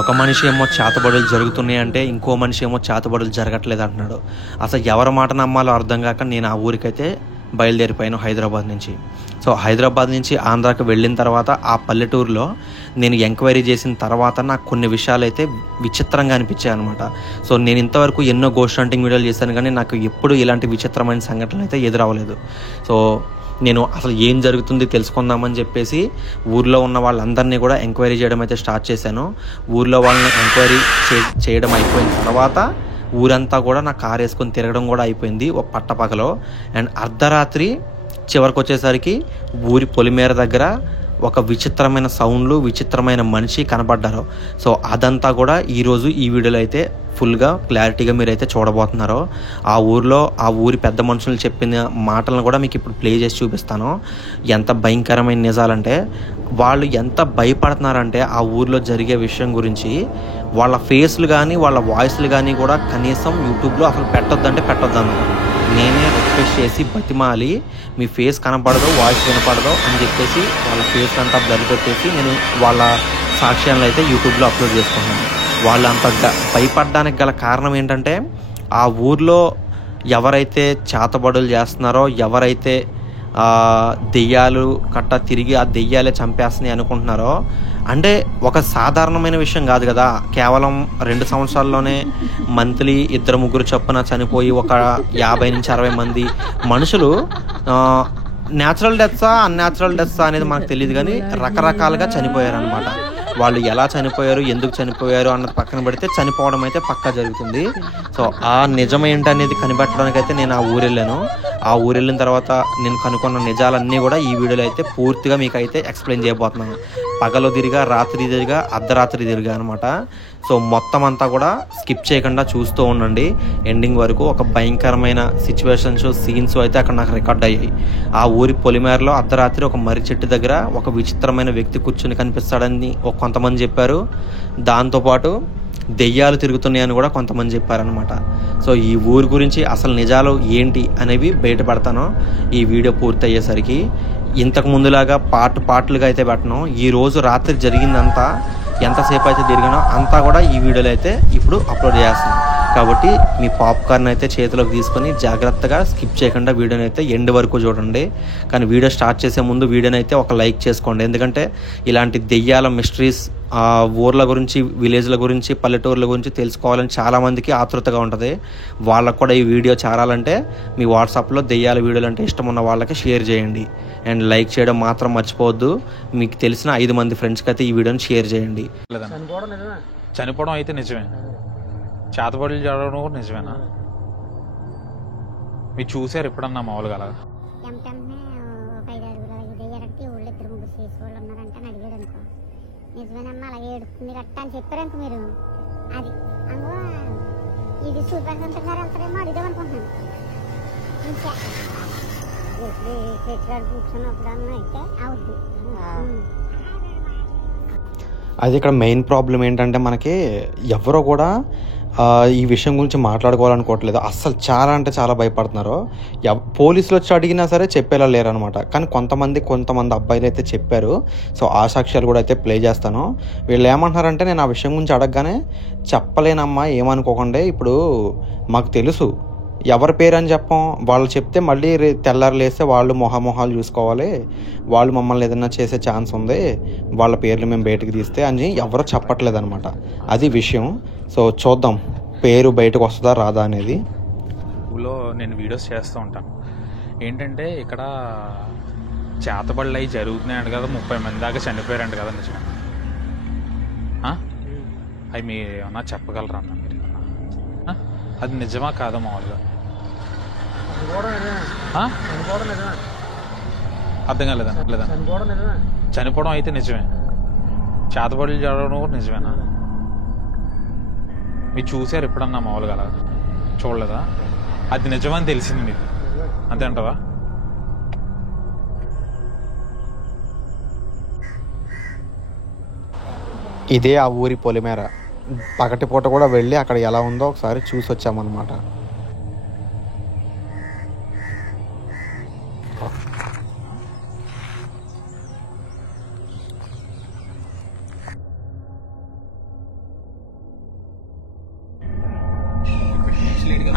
ఒక మనిషి ఏమో చేతబడులు జరుగుతున్నాయి అంటే ఇంకో మనిషి ఏమో చేతబడులు జరగట్లేదు అంటున్నాడు. అసలు ఎవరి మాట నమ్మాలో అర్థం కాక నేను ఆ ఊరికైతే బయలుదేరిపోయాను హైదరాబాద్ నుంచి. సో హైదరాబాద్ నుంచి ఆంధ్రాకి వెళ్ళిన తర్వాత ఆ పల్లెటూరులో నేను ఎంక్వైరీ చేసిన తర్వాత నాకు కొన్ని విషయాలు అయితే విచిత్రంగా అనిపించాయి అనమాట. సో నేను ఇంతవరకు ఎన్నో గోస్ట్ హంటింగ్ వీడియోలు చేశాను, కానీ నాకు ఎప్పుడు ఇలాంటి విచిత్రమైన సంఘటనలు అయితే ఎదురవ్వలేదు. సో నేను అసలు ఏం జరుగుతుంది తెలుసుకుందామని చెప్పేసి ఊర్లో ఉన్న వాళ్ళందరినీ కూడా ఎంక్వైరీ చేయడం అయితే స్టార్ట్ చేశాను. ఊర్లో వాళ్ళని ఎంక్వైరీ చేయడం అయిపోయిన తర్వాత ఊరంతా కూడా నా కారు వేసుకొని తిరగడం కూడా అయిపోయింది ఒక పట్టపగలో. అండ్ అర్ధరాత్రి చివరికి వచ్చేసరికి ఊరి పొలిమేర దగ్గర ఒక విచిత్రమైన సౌండ్లు, విచిత్రమైన మనిషి కనపడ్డారు. సో అదంతా కూడా ఈరోజు ఈ వీడియోలో అయితే ఫుల్గా క్లారిటీగా మీరైతే చూడబోతున్నారు. ఆ ఊరి పెద్ద మనుషులు చెప్పిన మాటలను కూడా మీకు ఇప్పుడు ప్లే చేసి చూపిస్తాను. ఎంత భయంకరమైన నిజాలంటే వాళ్ళు ఎంత భయపడుతున్నారంటే ఆ ఊర్లో జరిగే విషయం గురించి వాళ్ళ ఫేస్లు కానీ వాళ్ళ వాయిస్లు కానీ కూడా కనీసం యూట్యూబ్లో అసలు పెట్టొద్దంటే పెట్టొద్దన్నారు. నేనే రిక్వెస్ట్ చేసి బతిమాలి మీ ఫేస్ కనపడదు, వాయిస్ వినపడదు అని చెప్పేసి వాళ్ళ ఫేస్ అంతా బ్లర్ పెట్టేసి నేను వాళ్ళ సాక్ష్యాలను అయితే యూట్యూబ్లో అప్లోడ్ చేసుకున్నాను. వాళ్ళు అంత భయపడడానికి గల కారణం ఏంటంటే ఆ ఊర్లో ఎవరైతే చేతబడులు చేస్తున్నారో, ఎవరైతే దెయ్యాలు తిరిగి ఆ దెయ్యాలే చంపేస్తున్నాయి అనుకుంటున్నారో, అంటే ఒక సాధారణమైన విషయం కాదు కదా. కేవలం 2 సంవత్సరాల్లోనే మంత్లీ 2-3 చొప్పున చనిపోయి ఒక 50 నుంచి 60 మంది మనుషులు న్యాచురల్ డెత్సా అన్యాచురల్ డెత్సా అనేది మనకు తెలియదు, కానీ రకరకాలుగా చనిపోయారు అనమాట. వాళ్ళు ఎలా చనిపోయారు, ఎందుకు చనిపోయారు అన్నది పక్కన పెడితే చనిపోవడం అయితే పక్కా జరుగుతుంది. సో ఆ నిజం ఏంటనేది కనిపెట్టడానికి అయితే నేను ఆ ఊరు వెళ్ళాను. ఆ ఊరు వెళ్ళిన తర్వాత నేను కనుక్కున్న నిజాలన్నీ కూడా ఈ వీడియోలో అయితే పూర్తిగా మీకు అయితే ఎక్స్ప్లెయిన్ చేయబోతున్నాను. పగలు తిరిగా, రాత్రి తిరిగా, అర్ధరాత్రి తిరిగా అనమాట. సో మొత్తం అంతా కూడా స్కిప్ చేయకుండా చూస్తూ ఉండండి ఎండింగ్ వరకు. ఒక భయంకరమైన సిచ్యువేషన్స్, సీన్స్ అయితే అక్కడ నాకు రికార్డ్ అయ్యాయి. ఆ ఊరి పొలిమేరలో అర్ధరాత్రి ఒక మర్రి చెట్టు దగ్గర ఒక విచిత్రమైన వ్యక్తి కూర్చుని కనిపిస్తాడని కొంతమంది చెప్పారు. దాంతోపాటు దెయ్యాలు తిరుగుతున్నాయని కూడా కొంతమంది చెప్పారనమాట. సో ఈ ఊరి గురించి అసలు నిజాలు ఏంటి అనేవి బయటపడతాను ఈ వీడియో పూర్తి అయ్యేసరికి. ఇంతకు ముందులాగా పార్ట్లుగా అయితే పెట్టను. ఈరోజు రాత్రి జరిగిందంతా ఎంతసేపు అయితే తిరిగినో అంతా కూడా ఈ వీడియోలో అయితే ఇప్పుడు అప్లోడ్ చేస్తాను. కాబట్టి మీ పాప్కార్న్ అయితే చేతిలోకి తీసుకొని జాగ్రత్తగా స్కిప్ చేయకుండా వీడియోని అయితే ఎండ్ వరకు చూడండి. కానీ వీడియో స్టార్ట్ చేసే ముందు వీడియోని అయితే ఒక లైక్ చేసుకోండి. ఎందుకంటే ఇలాంటి దెయ్యాల మిస్టరీస్, ఊర్ల గురించి, విలేజ్ల గురించి, పల్లెటూర్ల గురించి తెలుసుకోవాలని చాలామందికి ఆతృతగా ఉంటుంది. వాళ్ళకు కూడా ఈ వీడియో చేరాలంటే మీ వాట్సాప్లో దెయ్యాల వీడియోలు అంటే ఇష్టం ఉన్న వాళ్ళకి షేర్ చేయండి. అండ్ లైక్ చేయడం మాత్రం మర్చిపోవద్దు. మీకు తెలిసిన 5 మంది ఫ్రెండ్స్కి అయితే ఈ వీడియోని షేర్ చేయండి. చనిపోవడం అయితే నిజమే, చేతబడులు జరగడం కూడా నిజమేనా? మీరు చూసారు ఎప్పుడన్నా మామూలుగా అలాగా? నిజమేనమ్మా అలాగే ఏడుస్తుంది కట్ట అని చెప్పారనుకో మీరు, అది అందులో ఇది చూపించుకుంటున్నారు అంటారేమో అడిగామనుకుంటున్నాను. కూర్చున్నప్పుడు అన్న అయితే అవుద్ది. అది ఇక్కడ మెయిన్ ప్రాబ్లం ఏంటంటే మనకి ఎవరో కూడా ఈ విషయం గురించి మాట్లాడుకోవాలనుకోవట్లేదు. అస్సలు చాలా అంటే చాలా భయపడుతున్నారు. పోలీసులు వచ్చి అడిగినా సరే చెప్పేలా లేరనమాట. కానీ కొంతమంది అబ్బాయిలు అయితే చెప్పారు. సో ఆ సాక్ష్యాలు కూడా అయితే ప్లే చేస్తాను. వీళ్ళు ఏమంటున్నారంటే, నేను ఆ విషయం గురించి అడగగానే చెప్పలేనమ్మా ఏమనుకోకండి, ఇప్పుడు మాకు తెలుసు ఎవరి పేరు అని చెప్పం, వాళ్ళు చెప్తే మళ్ళీ తెల్లారు లేస్తే వాళ్ళు మొహాలు చూసుకోవాలి, వాళ్ళు మమ్మల్ని ఏదైనా చేసే ఛాన్స్ ఉంది, వాళ్ళ పేర్లు మేము బయటకు తీస్తే అని ఎవరు చెప్పట్లేదు అనమాట. అది విషయం. సో చూద్దాం పేరు బయటకు వస్తుందా రాదా అనేది. ఊళ్ళో నేను వీడియోస్ చేస్తూ ఉంటాను. ఏంటంటే ఇక్కడ చేతబడులు అవి జరుగుతున్నాయంట కదా, 30 మంది దాకా చనిపోయారంట కదా, నిజమే? అవి మీరు ఏమన్నా చెప్పగలరా అన్న మీరు? అది నిజమా కాదా మామూలుగా? అర్థం కాలేదా? చనిపోవడం అయితే నిజమే, చేతబడులు జరగడం కూడా నిజమేనా? మీరు చూసారు ఎప్పుడన్నా మామూలుగా అలా? చూడలేదా? అది నిజమని తెలిసింది మీకు, అంతే అంటావా? ఇదే ఆ ఊరి పొలిమేర. పగటిపూట కూడా వెళ్ళి అక్కడ ఎలా ఉందో ఒకసారి చూసి వచ్చామన్నమాట.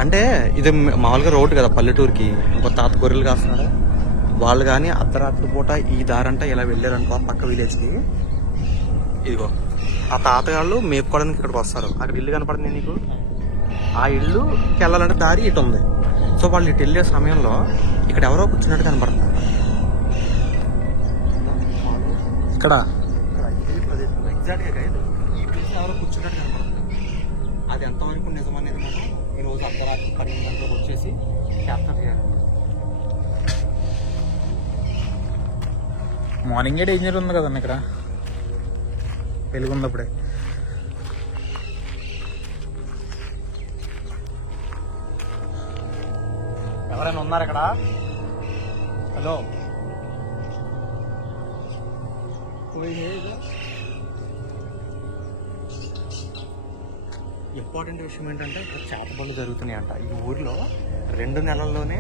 అంటే ఇది మామూలుగా రోడ్డు కదా పల్లెటూరుకి, ఇంకో తాత గొర్రెలు కాస్తున్నాడు. వాళ్ళు కానీ అర్ధరాత్రి పూట ఈ దారంట ఇలా వెళ్ళారనుకో పక్క విలేజ్కి, ఇదిగో ఆ తాతగాళ్ళు మేపుకోవడానికి ఇక్కడికి వస్తారు. అక్కడ ఇల్లు కనపడుతుంది నీకు, ఆ ఇల్లుకి వెళ్ళాలంటే దారి ఇటు ఉంది. సో వాళ్ళు ఇటు వెళ్ళే సమయంలో ఇక్కడ ఎవరో కూర్చున్నట్టు కనపడుతుంది. ఇక్కడ ఎగ్జాక్ట్గా ఈ ప్లేస్ ఎవరో కూర్చున్నట్టు కనపడుతుంది. అది ఎంతవరకు నిజమనేది మనం ఈరోజు అర్ధరాత్రి 12 గంటలకు వచ్చేసి క్యాప్చర్ చేయాలి. మార్నింగే డేంజర్ ఉంది కదండి ఇక్కడ, వెలుగున్నప్పుడే. ఎవరైనా ఉన్నారు ఇక్కడ? హలో, ఇంపార్టెంట్ విషయం ఏంటంటే ఇక్కడ చేపలు జరుగుతున్నాయి అంట ఈ ఊరిలో. 2 నెలల్లోనే,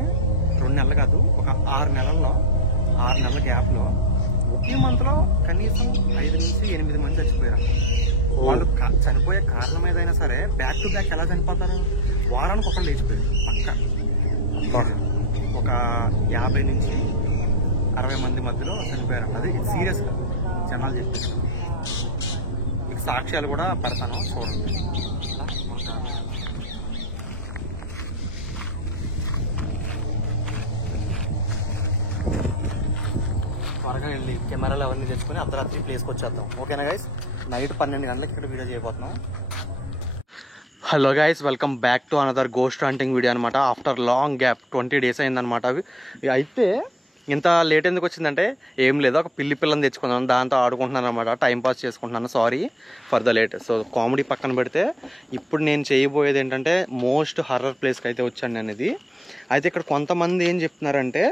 2 నెలలు కాదు, ఒక 6 నెలల్లో, 6 నెలల గ్యాప్లో ఒకే మంత్లో కనీసం 5 నుంచి 8 మంది చచ్చిపోయారు. వాళ్ళు చనిపోయే కారణం ఏదైనా సరే బ్యాక్ టు బ్యాక్ ఎలా చనిపోతారు? వారానికి ఒకళ్ళు లేచిపోయారు పక్క. ఒక 50 నుంచి 60 మంది మధ్యలో చనిపోయారు. అది సీరియస్గా జనాలు చెప్పారు. మీకు సాక్ష్యాలు కూడా పెడతాను, చూడండి. త్వరగా వెళ్ళి కెమెరాలు అవన్నీ తెచ్చుకొని అర్ధరాత్రి ప్లేస్కి వచ్చేద్దాం. ఓకేనా గైస్? నైట్ 12 గంటలకు ఇక్కడ వీడియో చేయబోతున్నాం. Hello guys, welcome back to another ghost hunting video అనమాట. ఆఫ్టర్ లాంగ్ గ్యాప్ 20 days అయిందనమాట. అవి అయితే ఇంత లేట్ ఎందుకు వచ్చిందంటే ఏం లేదు, ఒక పిల్లని తెచ్చుకున్నాను, దాంతో ఆడుకుంటున్నాను అనమాట, టైంపాస్ చేసుకుంటున్నాను. Sorry for the late. So comedy పక్కన పెడితే ఇప్పుడు నేను చేయబోయేది ఏంటంటే మోస్ట్ హర్రర్ ప్లేస్కి అయితే వచ్చాను నేను. ఇది అయితే ఇక్కడ కొంతమంది ఏం చెప్తున్నారంటే,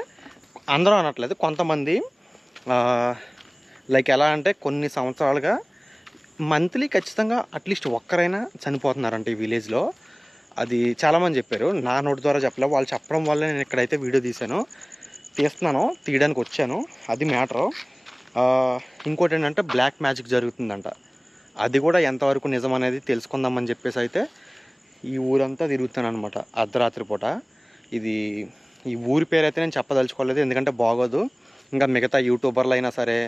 అందరూ అనట్లేదు, కొంతమంది లైక్ ఎలా అంటే కొన్ని సంవత్సరాలుగా మంత్లీ ఖచ్చితంగా అట్లీస్ట్ ఒక్కరైనా చనిపోతున్నారంట ఈ విలేజ్లో. అది చాలామంది చెప్పారు, నా నోటి ద్వారా చెప్పలేదు, వాళ్ళు చెప్పడం వల్ల నేను ఇక్కడైతే వీడియో తీయడానికి వచ్చాను. అది మ్యాటరు. ఇంకోటి ఏంటంటే బ్లాక్ మ్యాజిక్ జరుగుతుందంట. అది కూడా ఎంతవరకు నిజం అనేది తెలుసుకుందామని చెప్పేసి అయితే ఈ ఊరంతా తిరుగుతాను అనమాట అర్ధరాత్రి పూట. ఈ ఊరి పేరు అయితే నేను చెప్పదలుచుకోలేదు, ఎందుకంటే బాగోదు. ఇంకా మిగతా యూట్యూబర్లు అయినా సరే,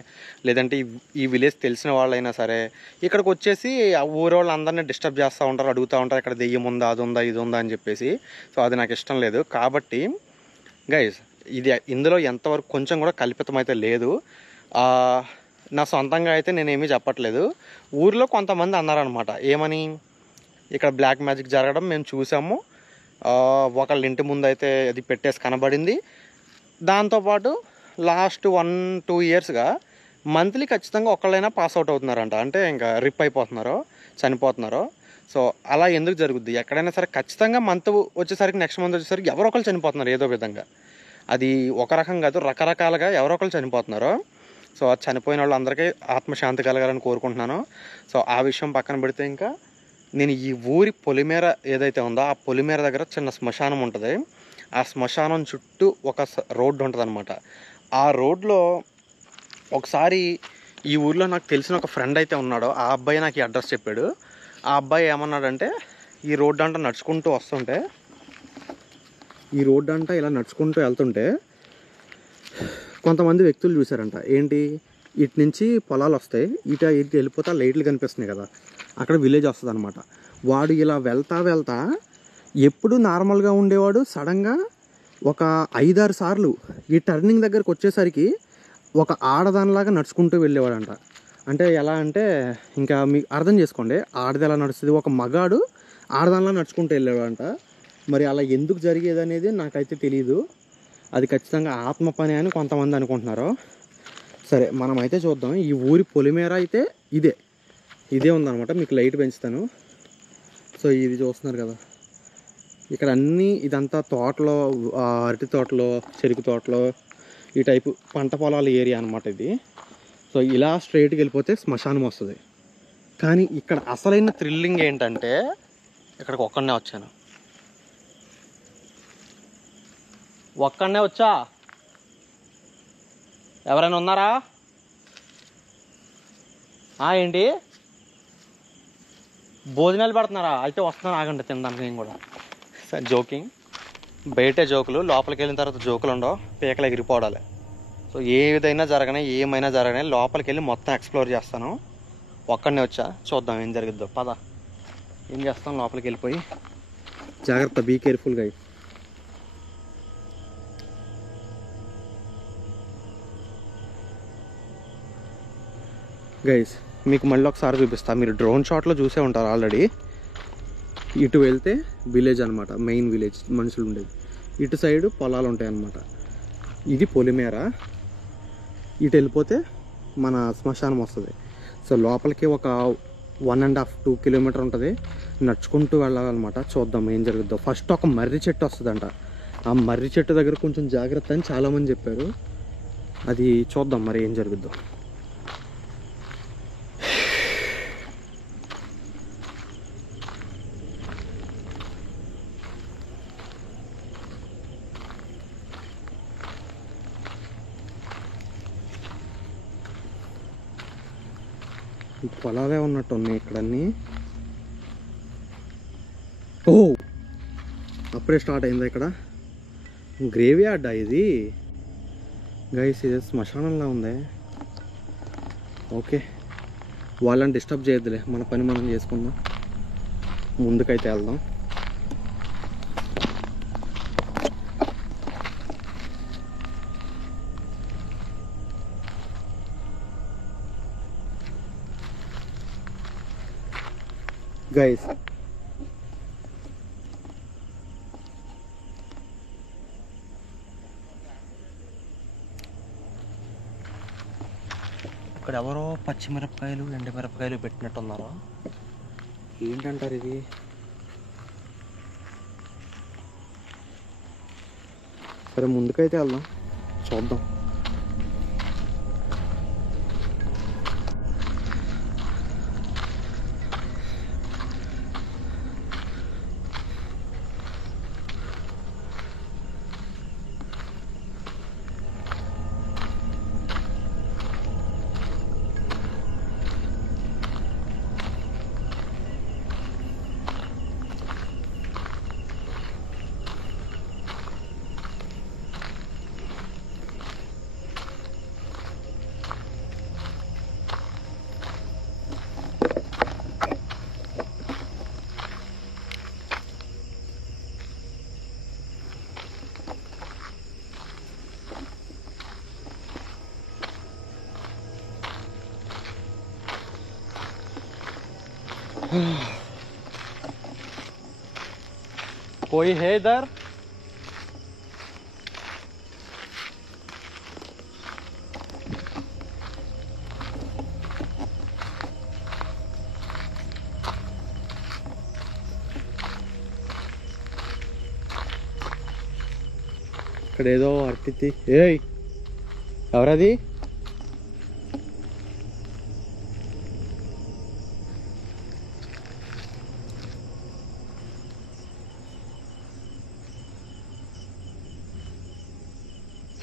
లేదంటే ఈ విలేజ్ తెలిసిన వాళ్ళైనా సరే ఇక్కడికి వచ్చేసి ఆ ఊరి వాళ్ళందరినీ డిస్టర్బ్ చేస్తూ ఉంటారు, అడుగుతూ ఉంటారు ఇక్కడ దెయ్యం ఉందా, అది ఉందా, ఇది ఉందా అని చెప్పేసి. సో అది నాకు ఇష్టం లేదు. కాబట్టి గైస్ ఇందులో ఎంతవరకు కొంచెం కూడా కల్పితం అయితే లేదు. నా సొంతంగా అయితే నేనేమీ చెప్పట్లేదు. ఊరిలో కొంతమంది అన్నారనమాట, ఏమని, ఇక్కడ బ్లాక్ మ్యాజిక్ జరగడం మేము చూసాము, ఒకళ్ళ ఇంటి ముందు అయితే అది పెట్టేసి కనబడింది. దాంతోపాటు లాస్ట్ 1-2 yearsగా మంత్లీ ఖచ్చితంగా ఒకళ్ళైనా పాస్ అవుట్ అవుతున్నారంట. అంటే ఇంకా రిప్ అయిపోతున్నారో, చనిపోతున్నారో. సో అలా ఎందుకు జరుగుద్ది? ఎక్కడైనా సరే ఖచ్చితంగా మంత్ వచ్చేసరికి, నెక్స్ట్ మంత్ వచ్చేసరికి ఎవరో ఒకళ్ళు చనిపోతున్నారు ఏదో విధంగా. అది ఒక రకం కాదు, రకరకాలుగా ఎవరో ఒకళ్ళు చనిపోతున్నారు. సో ఆ చనిపోయిన వాళ్ళందరికీ ఆత్మశాంతి కలగాలని కోరుకుంటున్నాను. సో ఆ విషయం పక్కన పెడితే, ఇంకా నేను ఈ ఊరి పొలిమేర ఏదైతే ఉందో ఆ పొలిమేర దగ్గర చిన్న శ్మశానం ఉంటుంది. ఆ శ్మశానం చుట్టూ ఒక రోడ్డు ఉంటుంది అనమాట. ఆ రోడ్లో ఒకసారి ఈ ఊర్లో నాకు తెలిసిన ఒక ఫ్రెండ్ అయితే ఉన్నాడో, ఆ అబ్బాయి నాకు ఈ అడ్రస్ చెప్పాడు. ఆ అబ్బాయి ఏమన్నాడంటే, ఈ రోడ్డు అంట నడుచుకుంటూ వస్తుంటే, ఈ రోడ్డు అంట ఇలా నడుచుకుంటూ వెళ్తుంటే కొంతమంది వ్యక్తులు చూశారంట. ఏంటి, ఇటు నుంచి పొలాలు వస్తాయి, ఇటు వెళ్ళిపోతా లైట్లు కనిపిస్తున్నాయి కదా, అక్కడ విలేజ్ వస్తుంది అనమాట. వాడు ఇలా వెళ్తా ఎప్పుడు నార్మల్గా ఉండేవాడు సడన్గా ఒక 5-6 సార్లు ఈ టర్నింగ్ దగ్గరకు వచ్చేసరికి ఒక ఆడదానిలాగా నడుచుకుంటూ వెళ్ళేవాడంట. అంటే ఎలా అంటే ఇంకా మీకు అర్థం చేసుకోండి, ఆడది ఎలా నడుస్తుంది, ఒక మగాడు ఆడదానిలా నడుచుకుంటూ వెళ్ళేవాడంట. మరి అలా ఎందుకు జరిగేది అనేది నాకైతే తెలియదు. అది ఖచ్చితంగా ఆత్మ పని అని కొంతమంది అనుకుంటున్నారు. సరే మనం అయితే చూద్దాం. ఈ ఊరి పొలిమేర అయితే ఇదే ఉందన్నమాట. మీకు లైట్ పెంచుతాను. సో ఇది చూస్తున్నారు కదా, ఇక్కడ అన్నీ ఇదంతా తోటలో, అరటి తోటలో, చెరుకు తోటలో, ఈ టైపు పంట పొలాల ఏరియా అనమాట ఇది. సో ఇలా స్ట్రైట్కి వెళ్ళిపోతే శ్మశానం వస్తుంది. కానీ ఇక్కడ అసలైన థ్రిల్లింగ్ ఏంటంటే, ఇక్కడికి ఒక్కడనే వచ్చాను. ఒక్కడనే వచ్చా, ఎవరైనా ఉన్నారా? ఏంటి భోజనాలు పెడుతున్నారా? అయితే వస్తున్నాను, ఆగండి తినడానికి నేను కూడా. జోకింగ్, బయటే జోకులు, లోపలికి వెళ్ళిన తర్వాత జోకులు ఉండవు, పీకలు ఎగిరిపోవడాలి. సో ఏదైనా ఏమైనా జరగనే లోపలికి వెళ్ళి మొత్తం ఎక్స్ప్లోర్ చేస్తాను. ఒక్కడనే వచ్చా, చూద్దాం ఏం జరుగుద్దో. పద, ఏం చేస్తాం లోపలికి వెళ్ళిపోయి. జాగ్రత్త, బీ కేర్ఫుల్ గైస్. గైస్ మీకు మళ్ళీ ఒకసారి చూపిస్తా. మీరు డ్రోన్ షాట్లో చూసే ఉంటారు ఆల్రెడీ. ఇటు వెళ్తే విలేజ్ అనమాట, మెయిన్ విలేజ్ మనుషులు ఉండేది. ఇటు సైడ్ పొలాలు ఉంటాయి అన్నమాట. ఇది పొలిమేర. ఇటు వెళ్ళిపోతే మన శ్మశానం వస్తుంది. సో లోపలికి ఒక 1.5-2 కిలోమీటర్ ఉంటుంది. నడుచుకుంటూ వెళ్ళాలన్నమాట. చూద్దాం ఏం జరుగుద్దో. ఫస్ట్ ఒక మర్రి చెట్టు వస్తుందంట. ఆ మర్రి చెట్టు దగ్గర కొంచెం జాగ్రత్త అని చాలామంది చెప్పారు. అది చూద్దాం మరి ఏం జరుగుద్దో. పొలాలే ఉన్నట్టు ఉన్నాయి ఇక్కడన్నీ. ఓ, అప్పుడే స్టార్ట్ అయిందా ఇక్కడ? గ్రేవ్ యార్డా ఇది గైస్? ఇది శ్మశానంలా ఉంది. ఓకే, వాళ్ళని డిస్టర్బ్ చేయొద్దులే, మన పని మనం చేసుకుందాం. ముందుకైతే వెళ్దాం. గైస్ ఇక్కడ ఎవరో పచ్చిమిరపకాయలు, ఎండుమిరపకాయలు పెట్టినట్టున్నారు. ఏంటంటారు ఇది? సరే ముందుకైతే వెళ్దాం, చూద్దాం. कोई है इधर? ఇక్కడ ఏదో అర్పితి. ఏయ్, ఎవరది?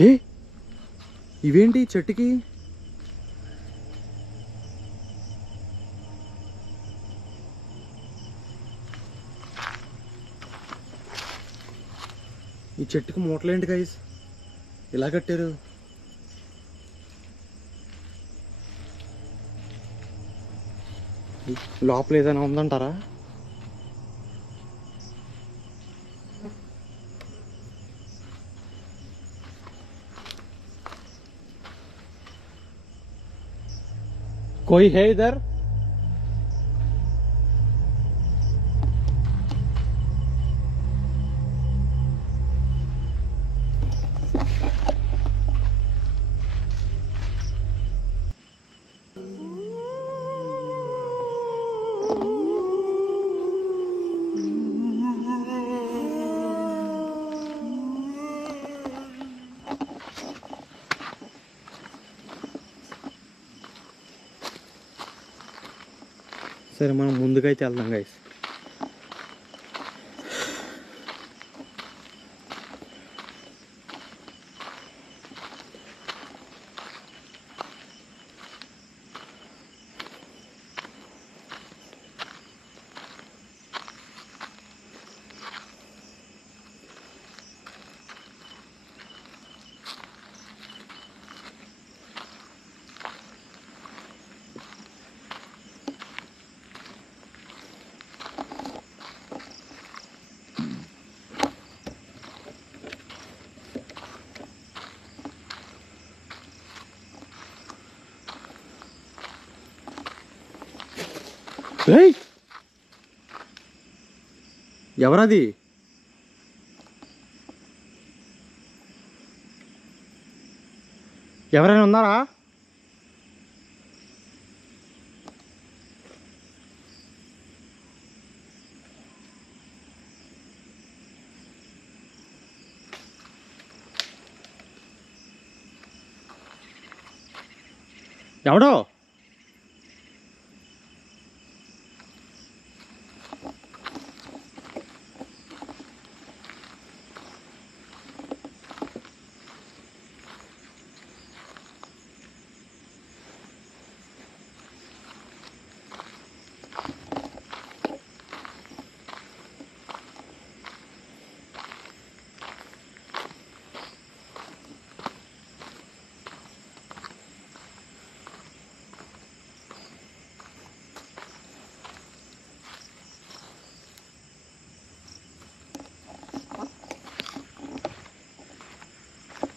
ఏ, ఇవేంటి చెట్టుకి? ఈ చెట్టుకి మూటలేంటి గైస్, ఇలా కట్టారు? లోపల ఏదైనా ఉందంటారా? कोई है इधर? సరే మనం ముందుకైతే వెళ్దాం గైస్. ఎవరది? ఎవరైనా ఉన్నారా? ఎవడో?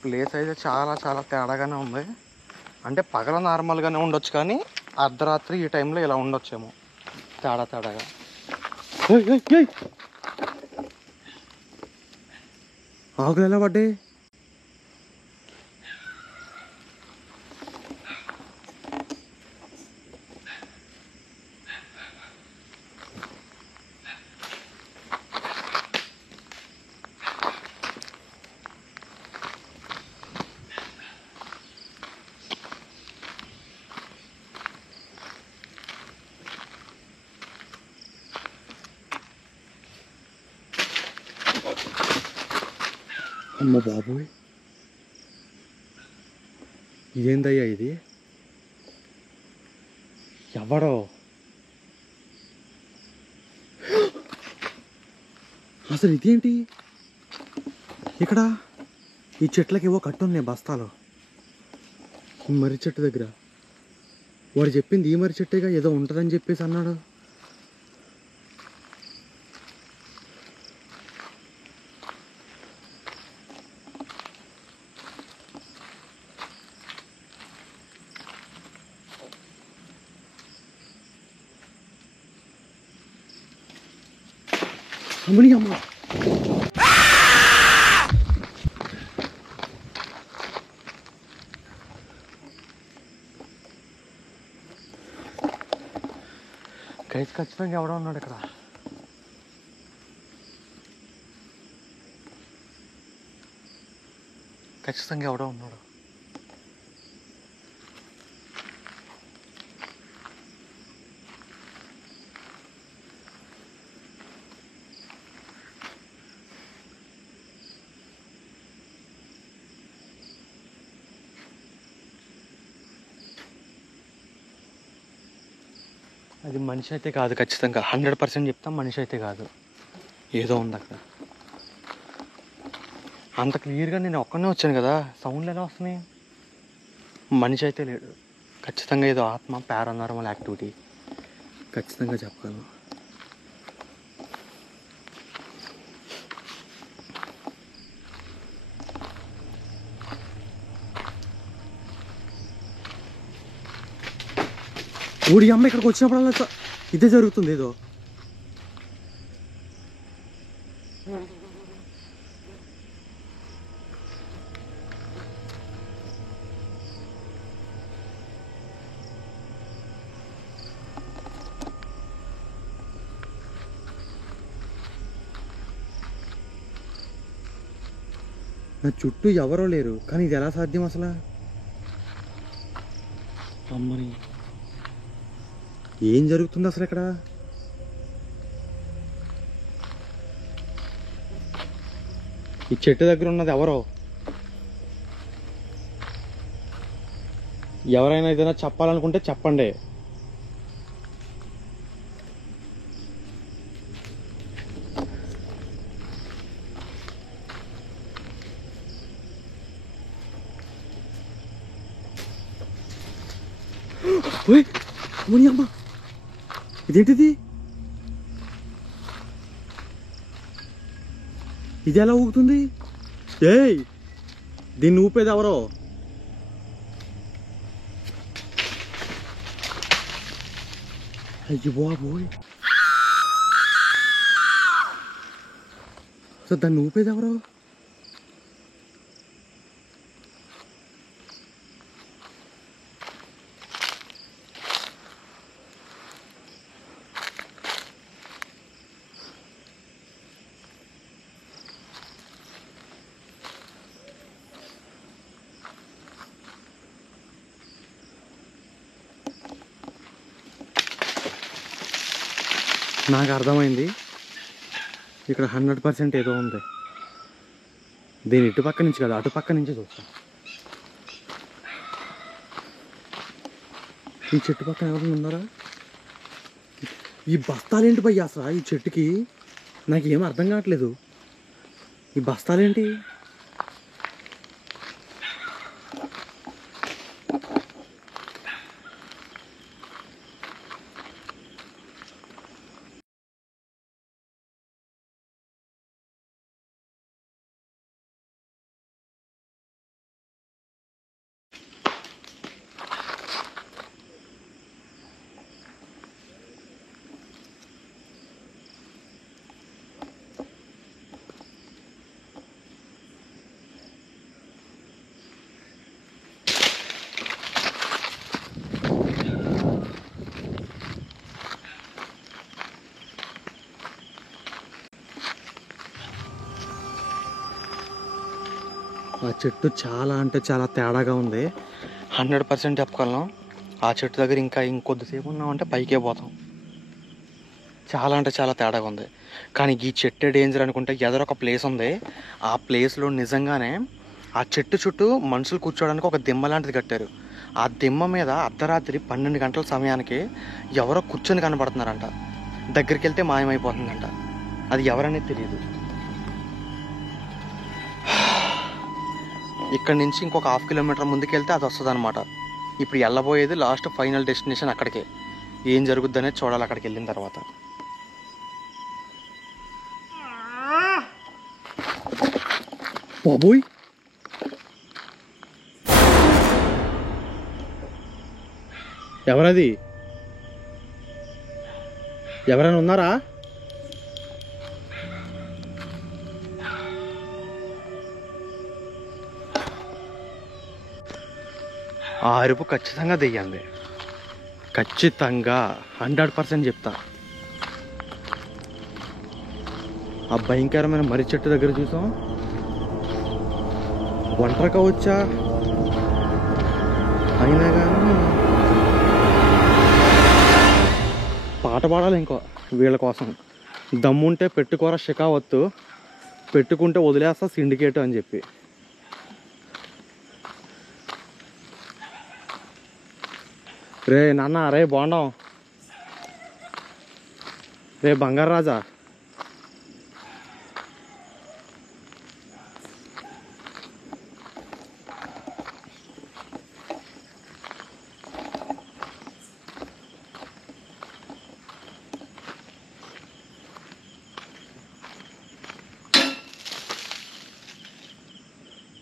ప్లేస్ అయితే చాలా చాలా తేడాగానే ఉంది. అంటే పగల నార్మల్గానే ఉండొచ్చు, కానీ అర్ధరాత్రి ఈ టైంలో ఇలా ఉండొచ్చేమో తేడాగా. ఆకులు ఎలా పడ్డాయి? అమ్మ బాబోయ్, ఇదేందయ్యా ఇది? ఎవడో? అసలు ఇదేంటి ఇక్కడ? ఈ చెట్లకి ఏవో కట్టున్నాయి బస్తాలు. ఈ మర్రి చెట్టు దగ్గర వాడు చెప్పింది ఈ మర్రి చెట్టేగా, ఏదో ఉంటుందని చెప్పేసి అన్నాడు. అమ్మని అమ్మ, ఖచ్చితంగా ఎవడో ఉన్నాడు ఇక్కడ. ఖచ్చితంగా ఎవడో ఉన్నాడు. అది మనిషి అయితే కాదు, ఖచ్చితంగా 100% చెప్తాం, మనిషి అయితే కాదు. ఏదో ఉంది అక్కడ. అంత క్లియర్గా నేను ఒక్కనే వచ్చాను కదా, సౌండ్లు ఎలా వస్తున్నాయి? మనిషి అయితే లేడు. ఖచ్చితంగా ఏదో ఆత్మ, పారానార్మల్ యాక్టివిటీ ఖచ్చితంగా చెప్పగలను. ఊడి అమ్మ ఇక్కడికి వచ్చినప్పుడల్లా ఇదే జరుగుతుంది. ఏదో నా చుట్టూ ఎవరో లేరు, కానీ ఇది ఎలా సాధ్యం అసలు? అమ్మని, ఏం జరుగుతుంది అసలు ఇక్కడ? ఈ చెట్టు దగ్గర ఉన్నది ఎవరో? ఎవరైనా ఏదైనా చెప్పాలనుకుంటే చెప్పండి. అమ్మ, ఇదేంటిది? ఇది ఎలా ఊగుతుంది? ఏయ్, దీన్ని ఊపేది ఎవరో? అయ్యి బాబోయ్, సార్ దాన్ని ఊపేది ఎవరు? నాకు అర్థమైంది, ఇక్కడ 100% ఏదో ఉంది. దీని ఇటుపక్క నుంచి కదా, అటుపక్క నుంచి చూస్తా. ఈ చెట్టు పక్కన ఎవరైనా ఉన్నారా? ఈ బస్తాలేంటి భయ్య అసలు ఈ చెట్టుకి? నాకు ఏం అర్థం కావట్లేదు. ఈ బస్తాలేంటి? ఆ చెట్టు చాలా అంటే చాలా తేడాగా ఉంది. 100% చెప్పగలను. ఆ చెట్టు దగ్గర ఇంకా ఇంకొద్దిసేపు ఉన్నామంటే పైకే పోతాం. చాలా అంటే చాలా తేడాగా ఉంది. కానీ ఈ చెట్టే డేంజర్ అనుకుంటే ఎదురొక ప్లేస్ ఉంది. ఆ ప్లేస్లో నిజంగానే ఆ చెట్టు చుట్టూ మనుషులు కూర్చోడానికి ఒక దిమ్మ లాంటిది కట్టారు. ఆ దిమ్మ మీద అర్ధరాత్రి 12 గంటల సమయానికి ఎవరో కూర్చొని కనబడుతున్నారంట. దగ్గరికి వెళ్తే మాయమైపోతుందంట. అది ఎవరనేది తెలియదు. ఇక్కడ నుంచి ఇంకొక 1/2 కిలోమీటర్ ముందుకు వెళ్తే అది వస్తుంది అనమాట. ఇప్పుడు వెళ్ళబోయేది లాస్ట్ ఫైనల్ డెస్టినేషన్ అక్కడికే. ఏం జరుగుద్ది అనేది చూడాలి అక్కడికి వెళ్ళిన తర్వాత. బాబోయ్, ఎవరది? ఎవరైనా ఉన్నారా? ఆ అరుపు ఖచ్చితంగా దెయ్యంది. ఖచ్చితంగా 100% చెప్తా. ఆ భయంకరమైన మర్రి చెట్టు దగ్గర చూసాం. ఒంటరిగా వచ్చా అయినా కానీ పాట పాడాలి ఇంకో వీళ్ళ కోసం. దమ్ముంటే పెట్టుకోరా షికావత్తు, పెట్టుకుంటే వదిలేస్తా సిండికేట్ అని చెప్పి. రే నాన్న, రే బాగున్నాం, రే బంగారు రాజా.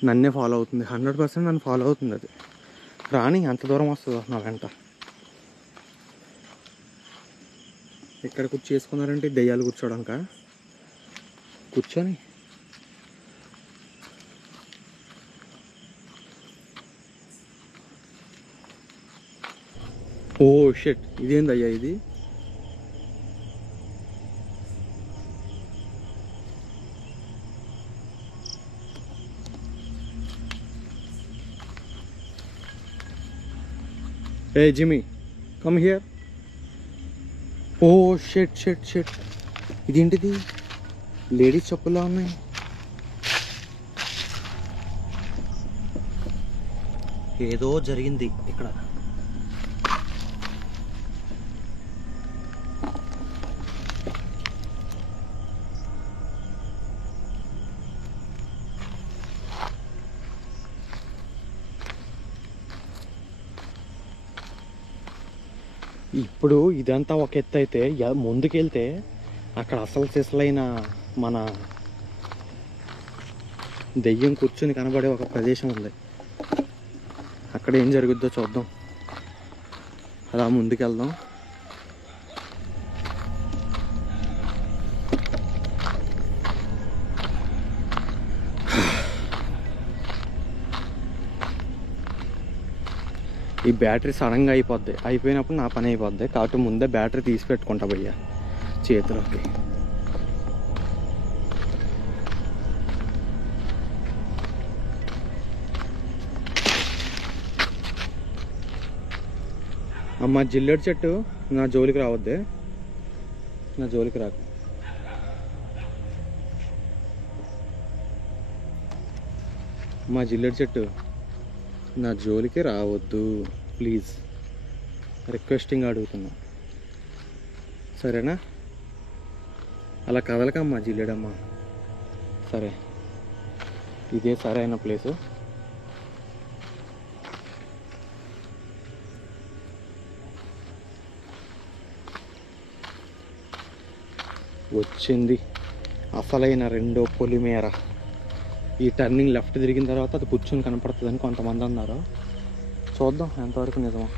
నన్నే ఫాలో అవుతుంది. 100% నన్ను ఫాలో అవుతుంది. అది రాని అంత దూరం వస్తుందో నా వెంట. ఎక్కడ కూర్చో చేసుకున్నారంటే దెయ్యాలు కూర్చోడానిక? కూర్చొని ఓ షిట్, ఇదేందయ్యా ఇది? Hey Jimmy, come here. Oh shit shit shit, ఇదేంటిది? లేడీస్ చెప్పులా ఉన్నాయి. ఏదో జరిగింది ఇక్కడ. ఇప్పుడు ఇదంతా ఒక ఎత్తు అయితే ముందుకెళ్తే అక్కడ అసలు సిసలైన మన దెయ్యం కూర్చొని కనబడే ఒక ప్రదేశం ఉంది. అక్కడ ఏం జరుగుద్దో చూద్దాం. అలా ముందుకెళ్దాం. ఈ బ్యాటరీ సడన్గా అయిపోయినప్పుడు నా పని అయిపోద్ది. కాబట్టి ముందే బ్యాటరీ తీసి పెట్టుకుంటా భయ్యా చేతిలోకి. అమ్మ జిల్లేడు చెట్టు నా జోలికి రావద్దే, నా జోలికి రాకు. మా జిల్లేడు చెట్టు నా జోలికి రావద్దు ప్లీజ్, రిక్వెస్టింగ్ అడుగుతున్నా, సరేనా? అలా కదలకమ్మా జిల్లేడమ్మా. సరే, ఇదే సరైన ప్లేసు. వచ్చింది అసలైన రెండో పొలిమేర. ఈ టర్నింగ్ లెఫ్ట్ తిరిగిన తర్వాత అది కూర్చొని కనపడుతుందని కొంతమంది అన్నారు. చూద్దాం ఎంతవరకు నిజమా.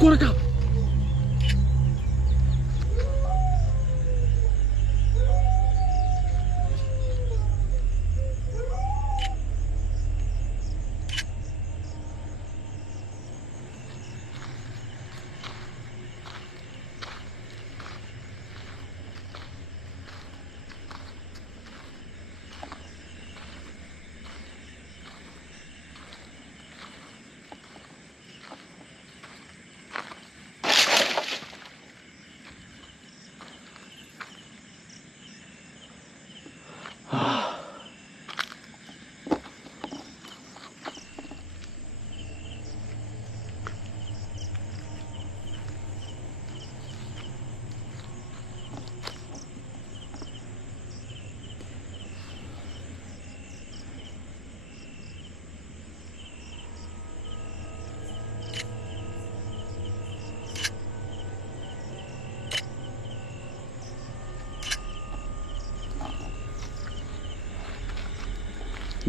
కొడక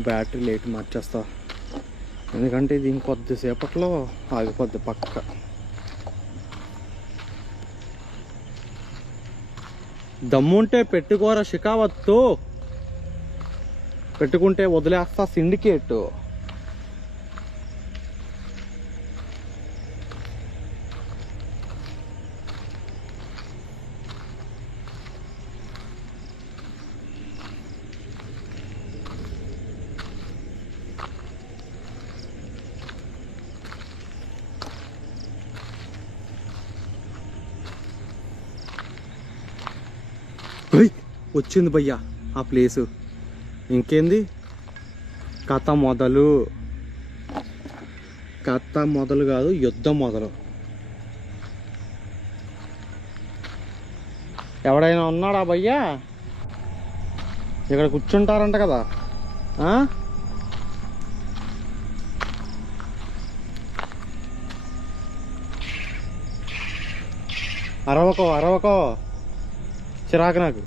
బ్యాటరీ లేట్ మార్చేస్తా, ఎందుకంటే ఇది ఇంకొద్దిసేపట్లో ఆగిపోద్ది పక్క. దమ్ముంటే పెట్టుకోరా షికావత్తు, పెట్టుకుంటే వదిలేస్తా సిండికేట్. వచ్చింది భయ్యా ఆ ప్లేసు. ఇంకేంది కథ మొదలు, కథ మొదలు కాదు యుద్ధం మొదలు. ఎవడైనా ఉన్నాడా భయ్యా? ఇక్కడ కూర్చుంటారంట కదా. అరవకో చిరాకు నాకు.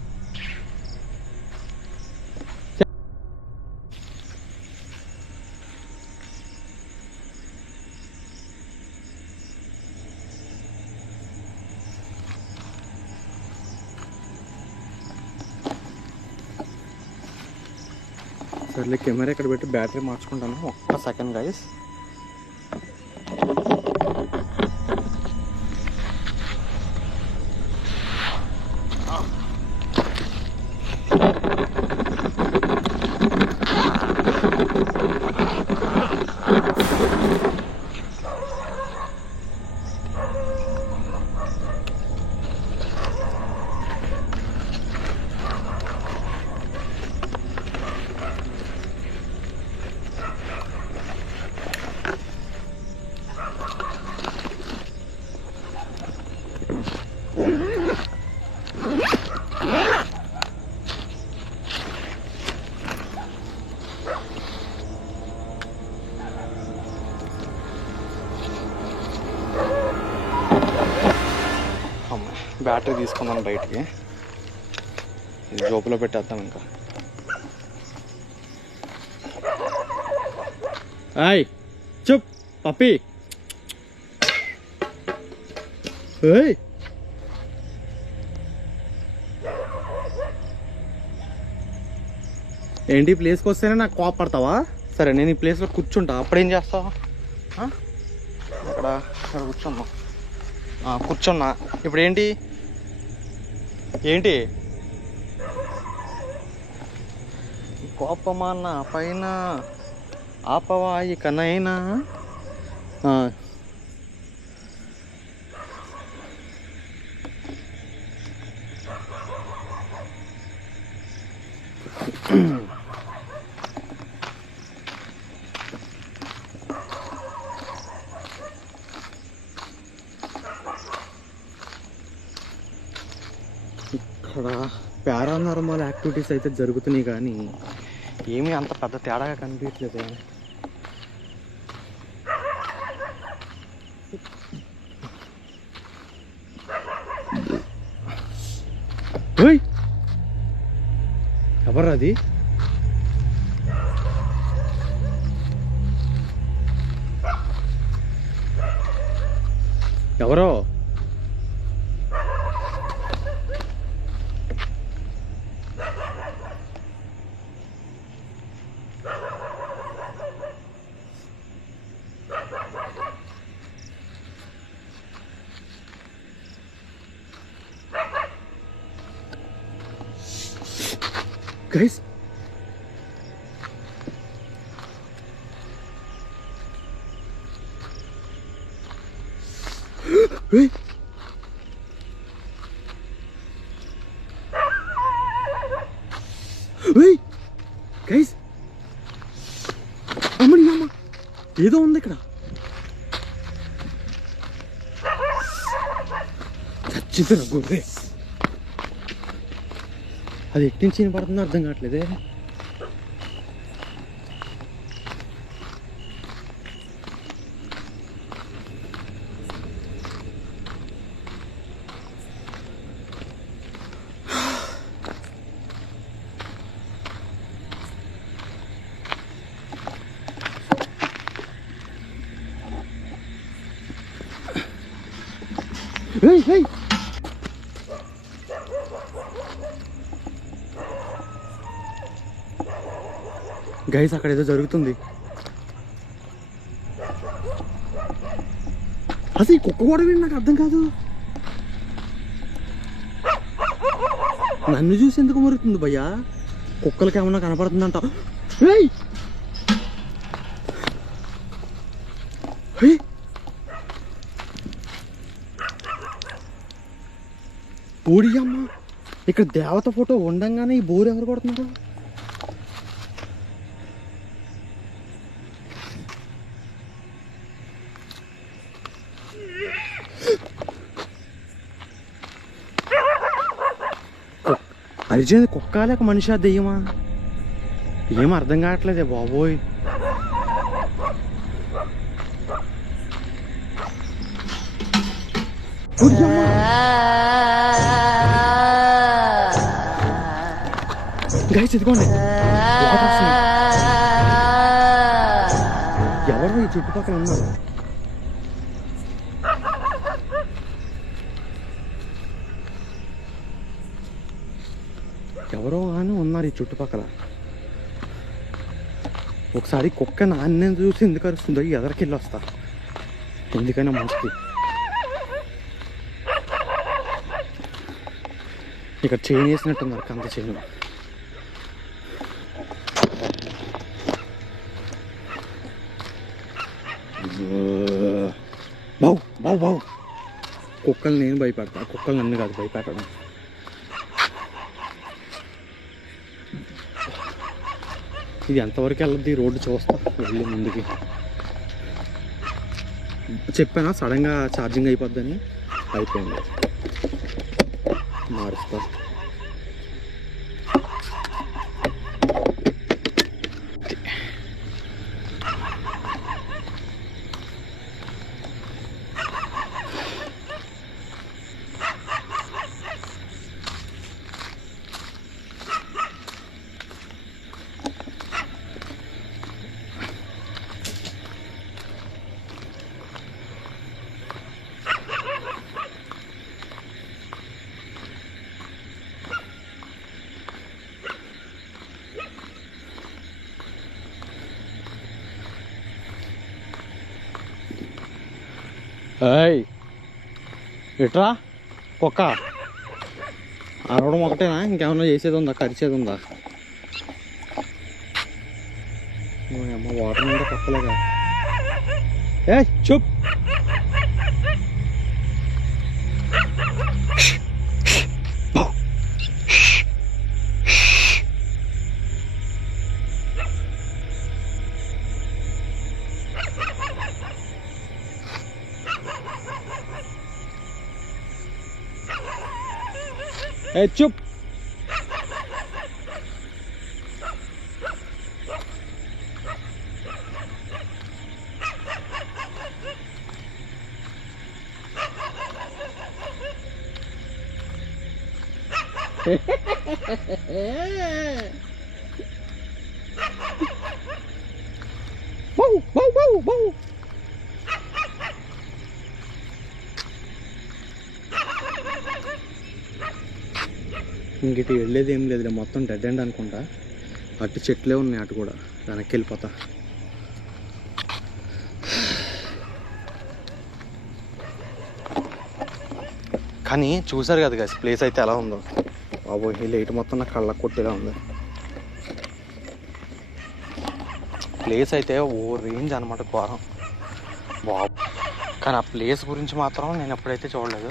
సర్లే, కెమెరా ఇక్కడ పెట్టి బ్యాటరీ మార్చుకుంటాను. ఒక్క సెకండ్ గైస్. బ్యాటరీ తీసుకుందాం బయటికి. ఇది జోపులో పెట్టేద్దాం ఇంకా. హాయ్ చుప్ పప్పి. ఏంటి ప్లేస్కి వస్తేనే నాకు కోపడతావా? సరే నేను ఈ ప్లేస్లో కూర్చుంటా, అప్పుడేం చేస్తావు? అక్కడ కూర్చున్నా, కూర్చున్నా. ఇప్పుడు ఏంటి ఏంటి కోపమా నా పైన? ఆపవా ఇకనైనా? ఇక్కడ పారానార్మల్ యాక్టివిటీస్ అయితే జరుగుతున్నాయి కానీ ఏమీ అంత పెద్ద తేడాగా కనిపించలేదు. ఎవరు అది? ఎవరో గైస్, గైస్ అమ్మని అమ్మ ఏదో ఉంది ఇక్కడ. చచ్చిపోయిన గొర్రె. అది ఎట్టించి పడుతుందో అర్థం కావట్లేదే. గైస్ అక్కడ ఏదో జరుగుతుంది. అసలు ఈ కుక్క కూడా నాకు అర్థం కాదు. నన్ను చూసి ఎందుకు మరుగుతుంది భయ్యా? కుక్కలకి ఏమన్నా కనపడుతుందంట. బోడి అమ్మ, ఇక్కడ దేవత ఫోటో ఉండంగానే ఈ బోరు ఎవరు కొడుతున్నారు? అరిచేది కుక్క లేక మనిషి దెయ్యమా? ఏం అర్థం కావట్లేదే బాబోయ్. గైస్ ఇదిగోండి, ఎవరు ఈ చుట్టుపక్కల ఉన్నారు? ఎవరో అని ఉన్నారు ఈ చుట్టుపక్కల. ఒకసారి కుక్క నాన్న చూసి ఎందుకు అరుస్తుందో ఎదరికెళ్ళి వస్తా, ఎందుకైనా మంచిది. ఇక్కడ చైన్ వేసినట్టున్నారు, కంద చైన్. బావు బావు బావు, కుక్కలు నేను భయపడతా, కుక్కలు నన్ను కాదు భయపెట్టడం. ఇది ఎంతవరకు వెళ్ళద్ది? రోడ్డు చూస్తా వెళ్ళి ముందుకి. చెప్పానా సడన్గా ఛార్జింగ్ అయిపోద్దని? అయిపోయింది, మారుస్తా. ఏయ్ ఎట్రా కుక్క అరవడం ఒకటేనా ఇంకేమన్నా చేసేది ఉందా కరిచేది ఉందా అమ్మ వాటర్ మీద కప్పలేగా ఏ చూప్ ఏ చూప్ ఇంకటి వెళ్ళేది ఏం లేదులే మొత్తం డెడ్ ఎండ్ అనుకుంటా అటు చెట్లే ఉన్నాయి అటు కూడా వెనక్కి వెళ్ళిపోతా కానీ చూసారు కదా గైస్ ప్లేస్ అయితే ఎలా ఉందో బాబోయ్ ఈ లైట్ మొత్తం నా కళ్ళకు కొట్టేలా ఉంది ప్లేస్ అయితే ఓ రేంజ్ అనమాట ఘోరం బాబు కానీ ఆ ప్లేస్ గురించి మాత్రం నేను ఎప్పుడైతే చూడలేదు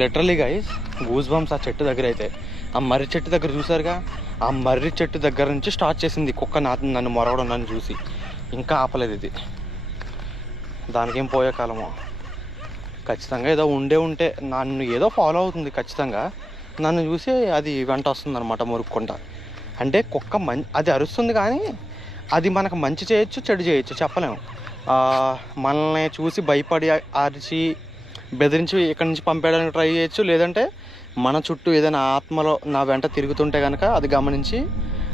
లిటరలీ గైస్ గూస్ బంప్స్ ఆ చెట్టు దగ్గర అయితే ఆ మర్రి చెట్టు దగ్గర చూసారుగా ఆ మర్రి చెట్టు దగ్గర నుంచి స్టార్ట్ చేసింది కుక్క నన్ను మొరవడం నన్ను చూసి ఇంకా ఆపలేదు ఇది దానికేం పోయే కాలమో ఖచ్చితంగా ఏదో ఉంటే నన్ను ఏదో ఫాలో అవుతుంది ఖచ్చితంగా నన్ను చూసి అది వెంట వస్తుంది అనమాట మురుక్కుంటా అంటే కుక్క అది అరుస్తుంది కానీ అది మనకు మంచి చేయొచ్చు చెడు చేయొచ్చు చెప్పలేము మనల్ని చూసి భయపడి అరిచి బెదిరించి ఇక్కడి నుంచి పంపేయడానికి ట్రై చేయొచ్చు లేదంటే మన చుట్టూ ఏదైనా ఆత్మలో నా వెంట తిరుగుతుంటే కనుక అది గమనించి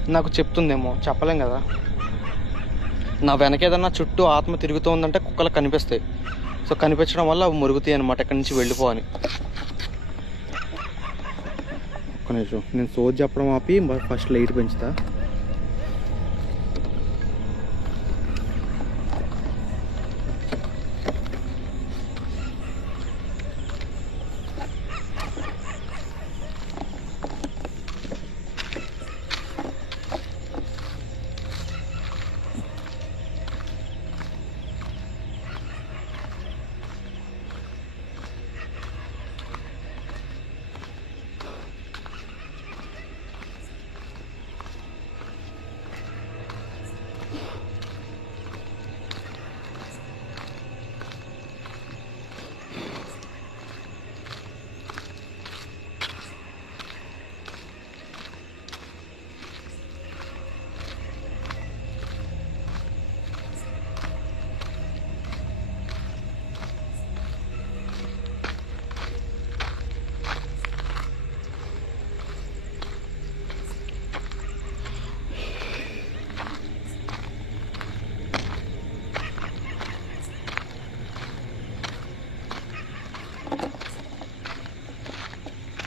నాకు చెప్తుందేమో చెప్పలేం కదా నా వెనక ఏదన్నా చుట్టూ ఆత్మ తిరుగుతూ ఉందంటే కుక్కలకు కనిపిస్తాయి సో కనిపించడం వల్ల అవి మురుగుతాయి అనమాట ఎక్కడి నుంచి వెళ్ళిపోని ఒక్క నిమిషం నేను సోది చెప్పడం ఆపి ఫస్ట్ లైట్ పెంచుతా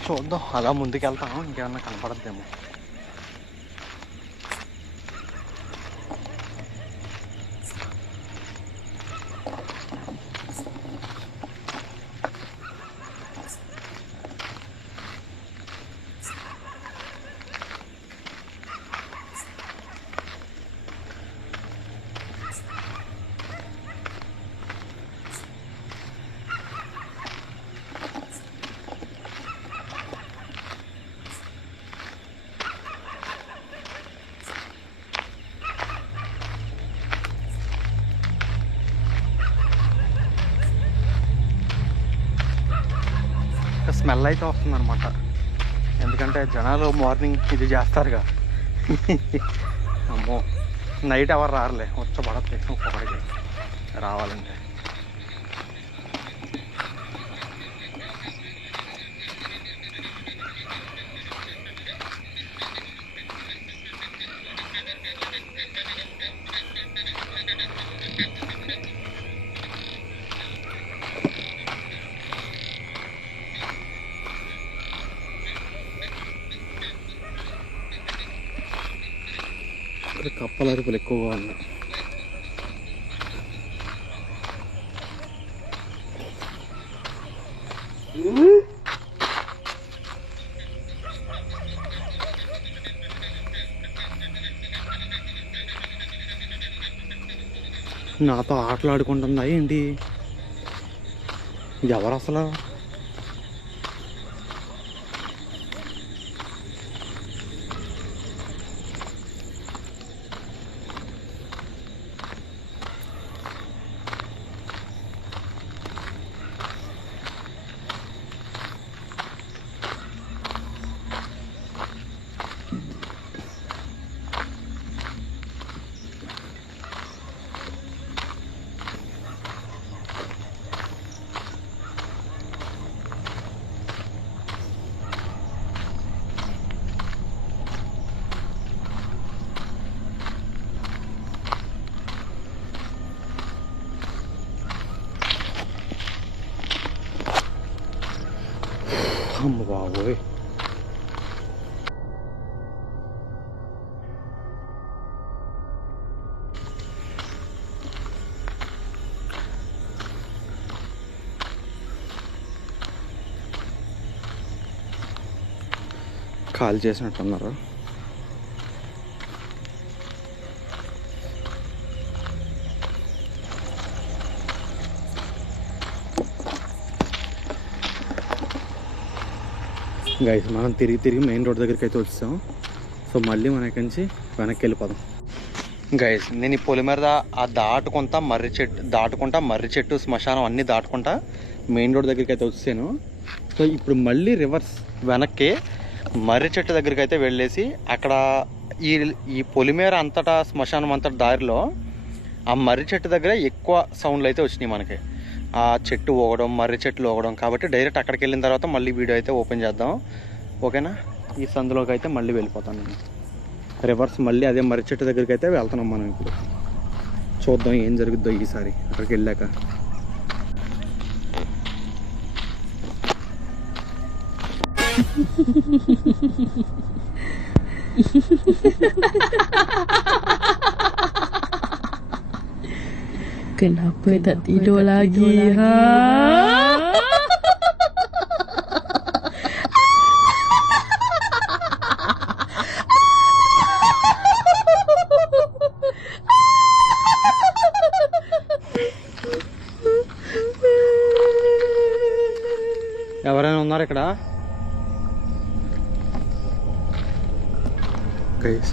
చూద్దాం అలా ముందుకెళ్తాము ఇంకేమన్నా కనపడద్దేమో స్మెల్ అయితే వస్తుంది అనమాట ఎందుకంటే జనాలు మార్నింగ్ ఇది చేస్తారుగా అమ్మో నైట్ ఎవరు రారులే వచ్చబడతాయి ఒక్కొక్కడికి రావాలంటే కప్పల అరుపులు ఎక్కువగా ఉన్నాయి. నాతో ఆటలాడుకుంటుందా ఏంటి? ఎవరు అసలు? అమ్మ బాబోయ్, కాల్ చేసినట్టున్నారు. గైస్ మనం తిరిగి మెయిన్ రోడ్ దగ్గరికి అయితే వచ్చాం. సో మళ్ళీ మన ఇక్కడి నుంచి వెనక్కి వెళ్ళిపోదాం. గైస్ నేను ఈ పొలిమేర దాటుకుంటా మర్రి చెట్టు శ్మశానం అన్నీ దాటుకుంటా మెయిన్ రోడ్ దగ్గరికి అయితే వచ్చాను. సో ఇప్పుడు మళ్ళీ రివర్స్ వెనక్కి మర్రి చెట్టు దగ్గరికి అయితే వెళ్ళేసి అక్కడ ఈ పొలిమేర అంతటా శ్మశానం అంతటా దారిలో ఆ మర్రి చెట్టు దగ్గర ఎక్కువ సౌండ్లు అయితే వచ్చినాయి మనకి. ఆ చెట్టు ఊగడం, మర్రి చెట్లు ఊగడం. కాబట్టి డైరెక్ట్ అక్కడికి వెళ్ళిన తర్వాత మళ్ళీ వీడియో అయితే ఓపెన్ చేద్దాం, ఓకేనా? ఈ సందులోకి అయితే మళ్ళీ వెళ్ళిపోతాను నేను రివర్స్. మళ్ళీ అదే మర్రి చెట్టు దగ్గరికి అయితే వెళ్తున్నాం మనం. ఇప్పుడు చూద్దాం ఏం జరుగుద్దో ఈసారి అక్కడికి వెళ్ళాక. Kenapa tak tidur lagi, ha? ఎవరైనా ఉన్నారు ఇక్కడ? గైస్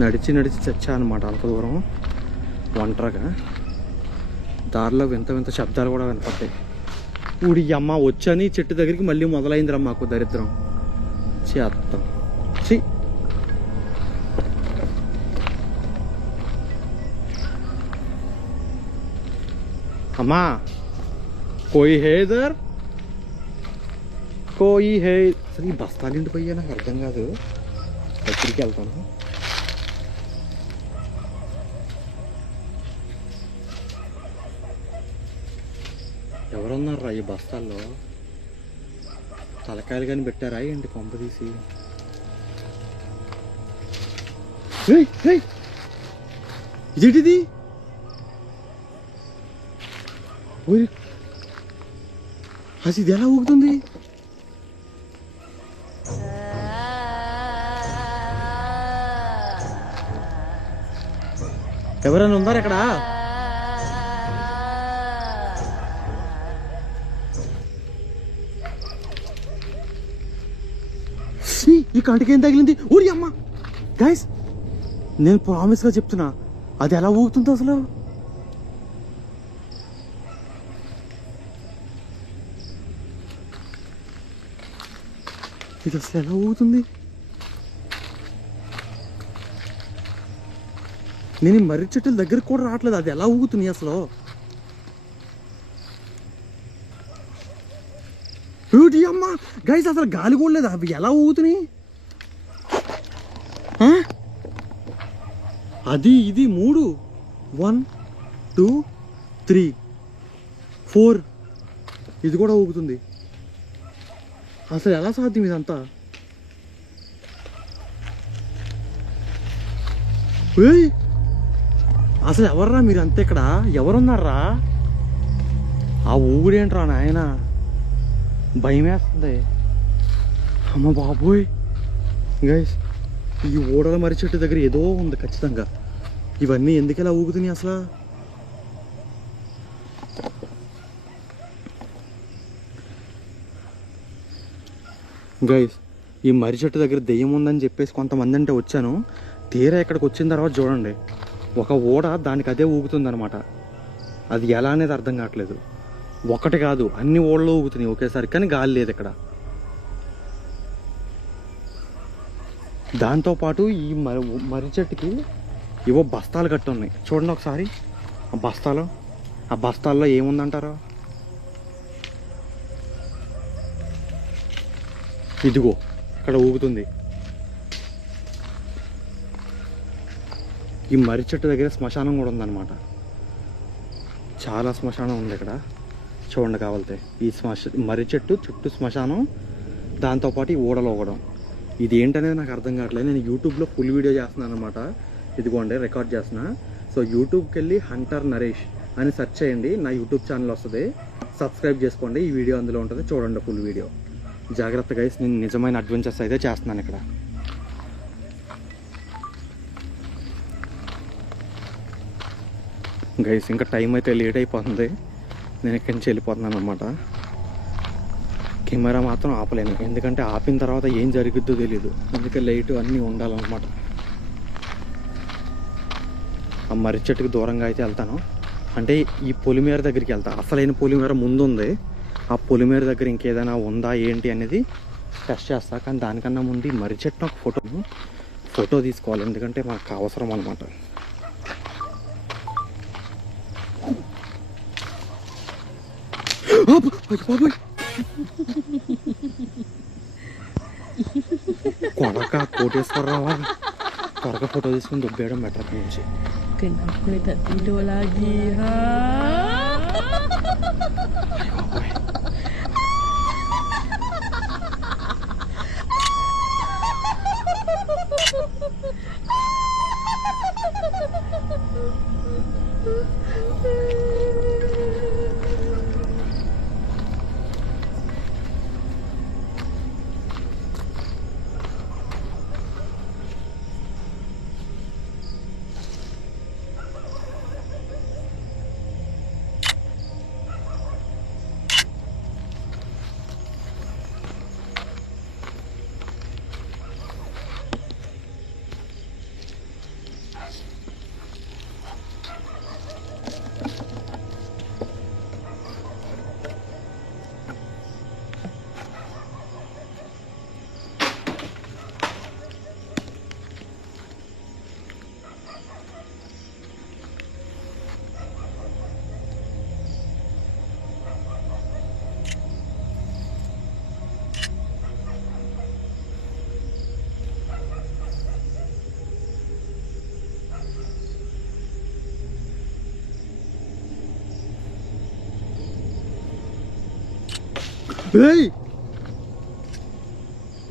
నడిచి చచ్చా అనమాట అంత దూరం ఒంటరిగా. దారిలో వింత శబ్దాలు కూడా వినపడతాయి. ఊడి అమ్మ వచ్చని చెట్టు దగ్గరికి మళ్ళీ మొదలైందిరా మాకు దరిద్రం. చేత్తాం చి. అమ్మా కోయి హే ఇధర్, కోయి హే. అసలు ఈ బస్తాలు నిండిపోయా నాకు అర్థం కాదు. ఎక్కడికి వెళ్తాను? ఎవరున్నారా ఈ బస్తాల్లో? తలకాయలు కానీ పెట్టారా ఏంటి కొంప తీసి? ఇదేంటిది? అది ఇది ఎలా ఊగుతుంది? ఎవరైనా ఉన్నారు ఇక్కడ? ఈ కంటికి ఏం తగిలింది? ఊరి అమ్మ. గైస్ నేను ప్రామిస్గా చెప్తున్నా, అది ఎలా ఊగుతుందో అసలు. ఇది అసలు ఎలా ఊగుతుంది? నేను ఈ మర్రి చెట్టుల దగ్గరికి కూడా రావట్లేదు. అది ఎలా ఊగుతుంది అసలు? అమ్మ గైస్ అసలు గాలి కూడా లేదు. అవి ఎలా ఊగుతున్నాయి? అది ఇది 3 1 2 3 4 ఇది కూడా ఊగుతుంది. అసలు ఎలా సాధ్యం ఇదంతా? అసలు ఎవర్రా మీరు అంతే? ఇక్కడ ఎవరున్నారా? ఆ ఊగుడేంట్రా నాయన, భయం వేస్తుంది. అమ్మ బాబోయ్. గైస్ ఈ ఓడల మర్రి చెట్టు దగ్గర ఏదో ఉంది ఖచ్చితంగా. ఇవన్నీ ఎందుకు ఎలా ఊగుతున్నాయి అసలు? గైస్ ఈ మర్రి చెట్టు దగ్గర దెయ్యం ఉందని చెప్పేసి కొంతమంది అంటే వచ్చాను. తీరా ఇక్కడికి వచ్చిన తర్వాత చూడండి, ఒక ఓడ దానికి అదే ఊగుతుందనమాట. అది ఎలా అనేది అర్థం కావట్లేదు. ఒకటి కాదు, అన్ని ఓడలు ఊగుతున్నాయి ఒకేసారి, కానీ గాలి లేదు ఇక్కడ. దాంతోపాటు ఈ మర్రి చెట్టుకి ఏవో బస్తాలు కట్టి ఉన్నాయి చూడండి ఒకసారి. ఆ బస్తాల్లో ఏముందంటారా? ఇదిగో ఇక్కడ ఊగుతుంది. ఈ మర్రి చెట్టు దగ్గర శ్మశానం కూడా ఉందన్నమాట. చాలా శ్మశానం ఉంది ఇక్కడ చూడండి కావాలితే. ఈ మర్రి చెట్టు చుట్టూ శ్మశానం, దాంతోపాటు ఈ ఊడలు ఊగడం. ఇది ఏంటనేది నాకు అర్థం కావట్లేదు. నేను యూట్యూబ్లో ఫుల్ వీడియో చేస్తున్నాను అనమాట. ఇదిగోండి రికార్డ్ చేస్తున్నా. సో యూట్యూబ్కి వెళ్ళి హంటర్ నరేష్ అని సెర్చ్ చేయండి, నా యూట్యూబ్ ఛానల్ వస్తుంది. సబ్స్క్రైబ్ చేసుకోండి. ఈ వీడియో అందులో ఉంటుంది, చూడండి ఫుల్ వీడియో. జాగ్రత్త గైస్, నేను నిజమైన అడ్వెంచర్స్ అయితే చేస్తున్నాను ఇక్కడ. గైస్ ఇంకా టైం అయితే లేట్ అయిపోతుంది. నేను ఇక్కడి నుంచి వెళ్ళిపోతున్నాను అనమాట. కెమెరా మాత్రం ఆపలేను, ఎందుకంటే ఆపిన తర్వాత ఏం జరుగుద్దో తెలీదు. అందుకే లైట్ అన్నీ ఉండాలన్నమాట. ఆ మర్రి చెట్టుకి దూరంగా అయితే వెళ్తాను. అంటే ఈ పొలిమేర దగ్గరికి వెళ్తాను. అసలైన పొలిమేర ముందు ఉంది. ఆ పొలిమేర దగ్గర ఇంకేదైనా ఉందా ఏంటి అనేది టెస్ట్ చేస్తా. కానీ దానికన్నా ముందు ఈ మర్రి చెట్టు ఒక ఫోటో తీసుకోవాలి, ఎందుకంటే మాకు అవసరం అనమాట. కొడక కోటేశ్వరరావు, త్వరగా ఫోటో తీసుకుని దొబ్బేయడం బెటర్ అక్కడి నుంచి. Kenapa dia tak tidur lagi, ha?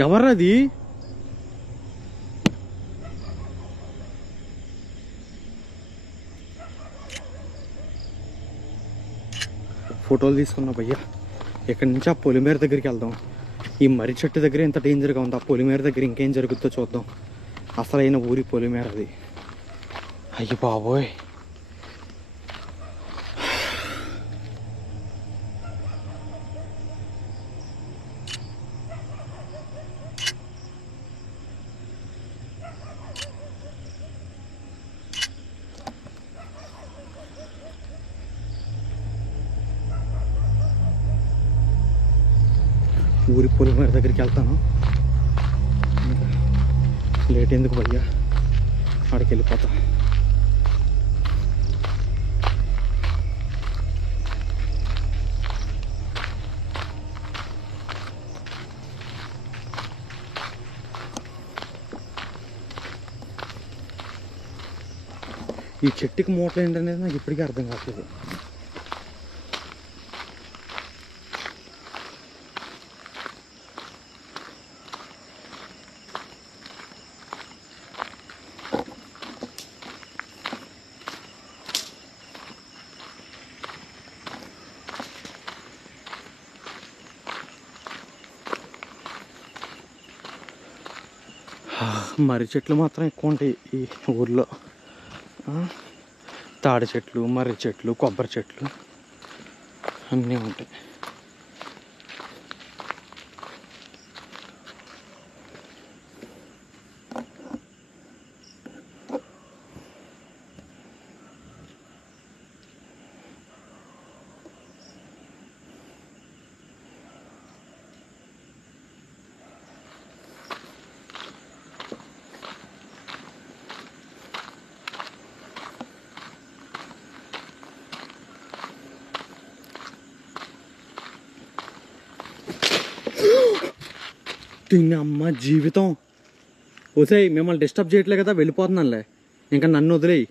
ఎవర్రది? ఫోటోలు తీసుకున్నా భయ్యా. ఇక్కడి నుంచి ఆ పొలిమేర దగ్గరికి వెళ్దాం. ఈ మర్రి చెట్టు దగ్గర ఎంత డేంజర్గా ఉంది, ఆ పొలిమేర దగ్గర ఇంకేం జరుగుతుందో చూద్దాం. అసలైన ఊరి పొలిమేర అది. అయ్యి బాబోయ్, ఊరి పొలిమేర దగ్గరికి వెళ్తాను. లేట్ ఎందుకు భయ్యా, అక్కడికి వెళ్ళిపోతా. ఈ చెట్టుకి మూటలు ఏంటనేది నాకు ఇప్పటికీ అర్థం కావట్లేదు. మర్రి చెట్లు మాత్రం ఎక్కువ ఉంటాయి ఈ ఊర్లో. తాడి చెట్లు, మర్రి చెట్లు, కొబ్బరి చెట్లు అన్నీ ఉంటాయి. దీన్ని అమ్మ జీవితం వసేయ్, మిమ్మల్ని డిస్టర్బ్ చేయట్లే కదా, వెళ్ళిపోతున్నానులే. ఇంకా నన్ను వదిలేయి,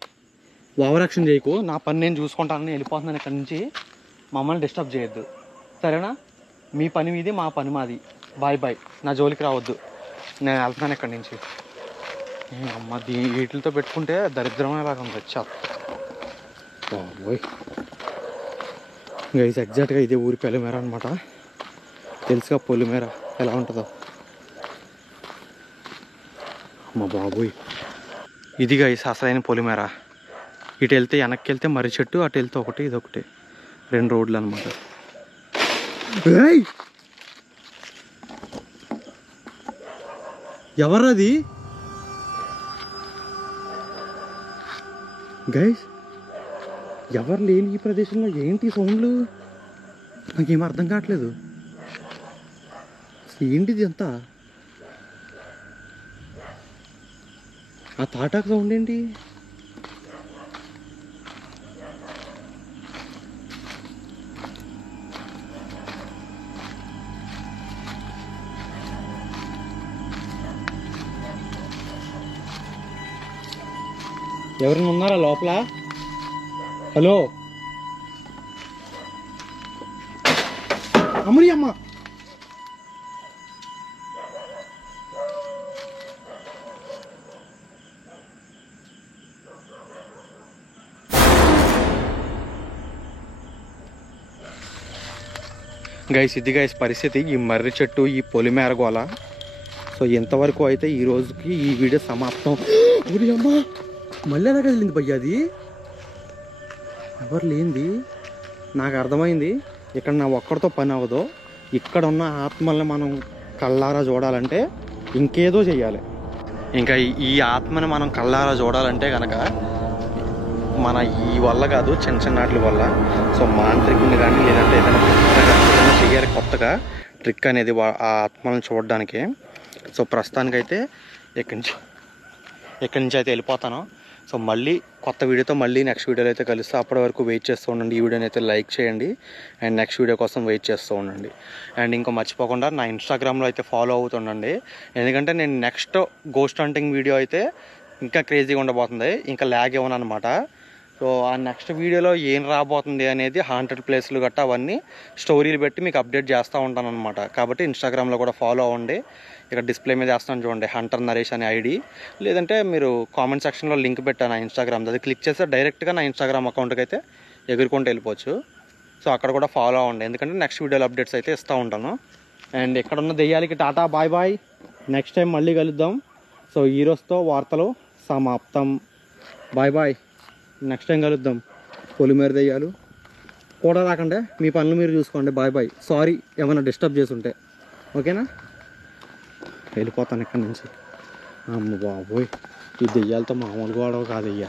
ఓవర్ యాక్షన్ చేయకు, నా పని నేను చూసుకుంటానని వెళ్ళిపోతున్నాను ఇక్కడి నుంచి. మమ్మల్ని డిస్టర్బ్ చేయొద్దు, సరేనా? మీ పని మీది, మా పని మాది. బాయ్ బాయ్, నా జోలికి రావద్దు, నేను వెళ్తున్నాను ఇక్కడి నుంచి. అమ్మ వీటితో పెట్టుకుంటే దరిద్రమేలాగా ఉంది. బాబోయ్ గైస్, ఎగ్జాక్ట్గా ఇదే ఊరి పొలిమేర అనమాట. తెలుసుగా పొలిమేర ఎలా ఉంటుందో. అమ్మ బాబోయ్, ఇది గైస్ అసలైన పొలిమేర. ఇటు వెళ్తే వెనక్కి వెళ్తే మర్రి చెట్టు, అటు వెళ్తే ఒకటి, ఇది ఒకటి, 2 రోడ్లు అనమాట. ఎవరది గైస్? ఎవరు లేని ఈ ప్రదేశంలో ఏంటి సౌండ్లు? నాకేం అర్థం కావట్లేదు. ఏంటిది అంతా? ఆ తాటాకు సౌండ్ ఏంటి? ఎవరైనా ఉన్నారా లోపల? హలో అమ్మని అమ్మ, గైస్ ఇది గైస్ పరిస్థితి. ఈ మర్రి చెట్టు, ఈ పొలిమేర గోల. సో ఎంతవరకు అయితే ఈ రోజుకి ఈ వీడియో సమాప్తం. అమ్మా మళ్ళీ ఎలా కదిలింది భయ్య? అది ఎవరు లేనిది నాకు అర్థమైంది. ఇక్కడ నా ఒక్కడితో పని అవ్వదు. ఇక్కడ ఉన్న ఆత్మల్ని మనం కళ్ళారా చూడాలంటే ఇంకేదో చెయ్యాలి. ఇంకా ఈ ఆత్మని మనం కళ్ళారా చూడాలంటే కనుక మన ఈ వల్ల కాదు, చిన్న చిన్న వాటి వల్ల. సో మాంత్రికుని కానీ లేదంటే ఏదైనా చెయ్యాలి కొత్తగా ట్రిక్ అనేది ఆ ఆత్మలను చూడడానికి. సో ప్రస్తుతానికైతే ఇక్కడి నుంచి అయితే వెళ్ళిపోతాను. సో మళ్ళీ కొత్త వీడియోతో మళ్ళీ నెక్స్ట్ వీడియోలో అయితే కలుస్తా. అప్పటి వరకు వెయిట్ చేస్తూ ఉండండి. ఈ వీడియోని అయితే లైక్ చేయండి అండ్ నెక్స్ట్ వీడియో కోసం వెయిట్ చేస్తూ ఉండండి. అండ్ ఇంకా మర్చిపోకుండా నా ఇన్స్టాగ్రామ్లో అయితే ఫాలో అవుతుండండి. ఎందుకంటే నేను నెక్స్ట్ గోస్ట్ హంటింగ్ వీడియో అయితే ఇంకా క్రేజీగా ఉండబోతుంది, ఇంకా ల్యాగ్ ఇవ్వను అనమాట. సో ఆ నెక్స్ట్ వీడియోలో ఏం రాబోతుంది అనేది హాంటెడ్ ప్లేస్లు గట్టా అవన్నీ స్టోరీలు పెట్టి మీకు అప్డేట్ చేస్తూ ఉంటాను అనమాట. కాబట్టి ఇన్స్టాగ్రామ్లో కూడా ఫాలో అవ్వండి. ఇక్కడ డిస్ప్లే మీద వేస్తాను చూడండి, హంటర్ నరేష్ అనే ఐడి. లేదంటే మీరు కామెంట్ సెక్షన్లో లింక్ పెట్టాను నా ఇన్స్టాగ్రామ్, అది క్లిక్ చేస్తే డైరెక్ట్గా నా ఇన్స్టాగ్రామ్ అకౌంట్కి అయితే ఎగురుకుంటూ వెళ్ళిపోవచ్చు. సో అక్కడ కూడా ఫాలో అవ్వండి, ఎందుకంటే నెక్స్ట్ వీడియోలో అప్డేట్స్ అయితే ఇస్తూ ఉంటాను. అండ్ ఎక్కడున్న దెయ్యాలకి tata, bye bye, next time మళ్ళీ కలుద్దాం. సో ఈరోజుతో వార్తలు సమాప్తం. బాయ్ బాయ్, నెక్స్ట్ టైం కలుద్దాం. పొలిమేర దెయ్యాలు కూడా రాకండి, మీ పనులు మీరు చూసుకోండి. బాయ్ బాయ్, సారీ ఏమైనా డిస్టర్బ్ చేసుంటే. ఓకేనా? వెళ్ళిపోతాను ఇక్కడి నుంచి. అమ్మ బాబోయ్, ఈ దెయ్యాలతో మామూలుగా గొడవ కాదయ్యా.